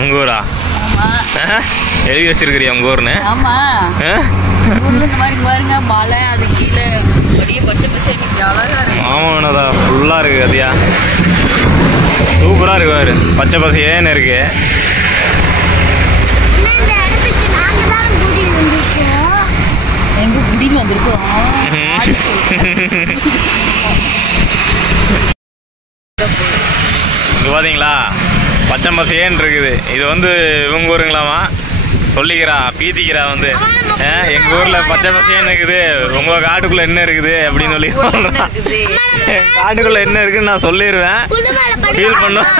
உங்க ஊரா? எழுதி வச்சிருக்கிறியா உங்க ஊர்னு? ஆமா, ஊர்ல இந்த மாதிரி பாருங்க, மலை அது கீழே அப்படியே பச்சை பசேன்னு அழகா இருக்கு. ஆமாண்ணா, ஃபுல்லா இருக்கு. அதியா சூப்பரா இருக்கு பாரு, பச்சை பசேன்னு இருக்கு. எங்க குடியில் வந்திருக்கோம். இங்க பாத்தீங்களா, பச்சை பசேன்னு இருக்குது. இது வந்து இவங்க ஊருங்களாமா? சொல்லிக்கிறா, பீத்திக்கிறா வந்து, எங்க ஊர்ல பச்சை பசேன்னு இருக்குது, உங்க காட்டுக்குள்ள என்ன இருக்குது அப்படின்னு சொல்லி சொல்றான். காட்டுக்குள்ள என்ன இருக்குன்னு நான் சொல்லிடுவேன், ஃபீல் பண்ணுவேன்.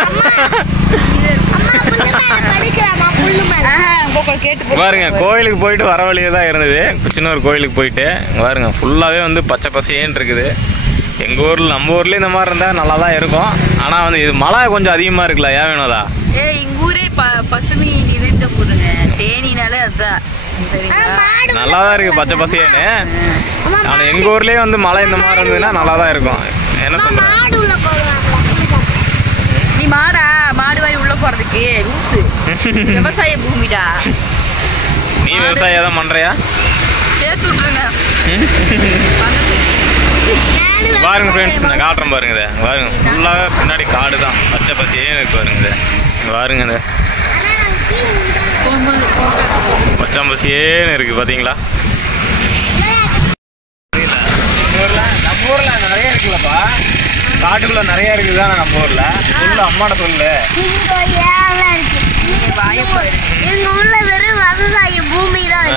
பாருங்க, கோயிலுக்கு போயிட்டு வர வழியில தான் இருந்தது, சின்ன ஒரு கோயிலுக்கு போயிட்டு பாருங்க, ஃபுல்லாவே வந்து பச்சை பசேன்னு இருக்குது. எங்க ஊர்ல, நம்ம ஊர்லயும் இந்த மாதிரி இருந்தா நல்லா தான் இருக்கும். ஆனா வந்து இது மழை கொஞ்சம் அதிகமா இருக்குல்ல, ஏன் வேணும்தா? எங்க ஊரே பசுமை நிறைந்த ஊருங்க, தேனினாலே அதுதான். நல்லாதான் இருக்கு பச்சை பசேன்னு. ஆனா எங்க ஊர்லயே வந்து மழை இந்த மாதிரி இருந்ததுன்னா நல்லா தான் இருக்கும். என்ன சொல்ற? நீ மாடா, மாடு வாரி உள்ள போறதுக்கு லூசு. விவசாய பூமிடா. நீ விவசாயம் தான் பண்றியா? சேர்த்து விட்டுருங்க. பாருங்க ஃப்ரெண்ட்ஸ், நான் காட்டுறேன் பாருங்க. இதை பாருங்க, ஃபுல்லாக பின்னாடி காடு தான், பச்சை பசேன்னு இருக்கு பாருங்க. இதை பாருங்க, இந்த பச்சை பசேன்னு இருக்கு பாத்தீங்களா? நம்ம ஊர்ல நிறைய இருக்குல்லப்பா, காட்டுக்குள்ள நிறைய இருக்குதானே நம்ம ஊர்ல. சொல்லு, அம்மாட்ட சொல்லு. எங்க ஊர்ல வெறும் விவசாய பூமி தான்.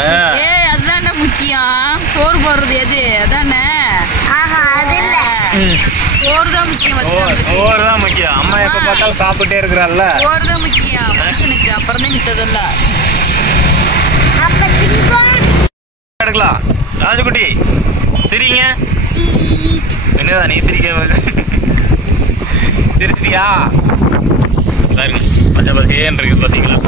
அதுதானே முக்கியம், சோறு போடுறது எது? அதானே. அது இல்ல, சோறு தான் முக்கியம். சோறு தான் முக்கியம். அம்மா எப்ப பார்த்தாலும் சாப்பிட்டே இருக்கிறாள்ல, சோறு தான் முக்கியம் மனுஷனுக்கு, அப்புறம் தான் மித்ததெல்லாம். எடுக்கலாம். ராஜகுட்டி சிரிங்க. என்னதான் நீ சிரிக்க? சிரிச்சிட்டியா? பாருங்க, பச்சை பசேன்னு இருக்குது பாத்தீங்களா?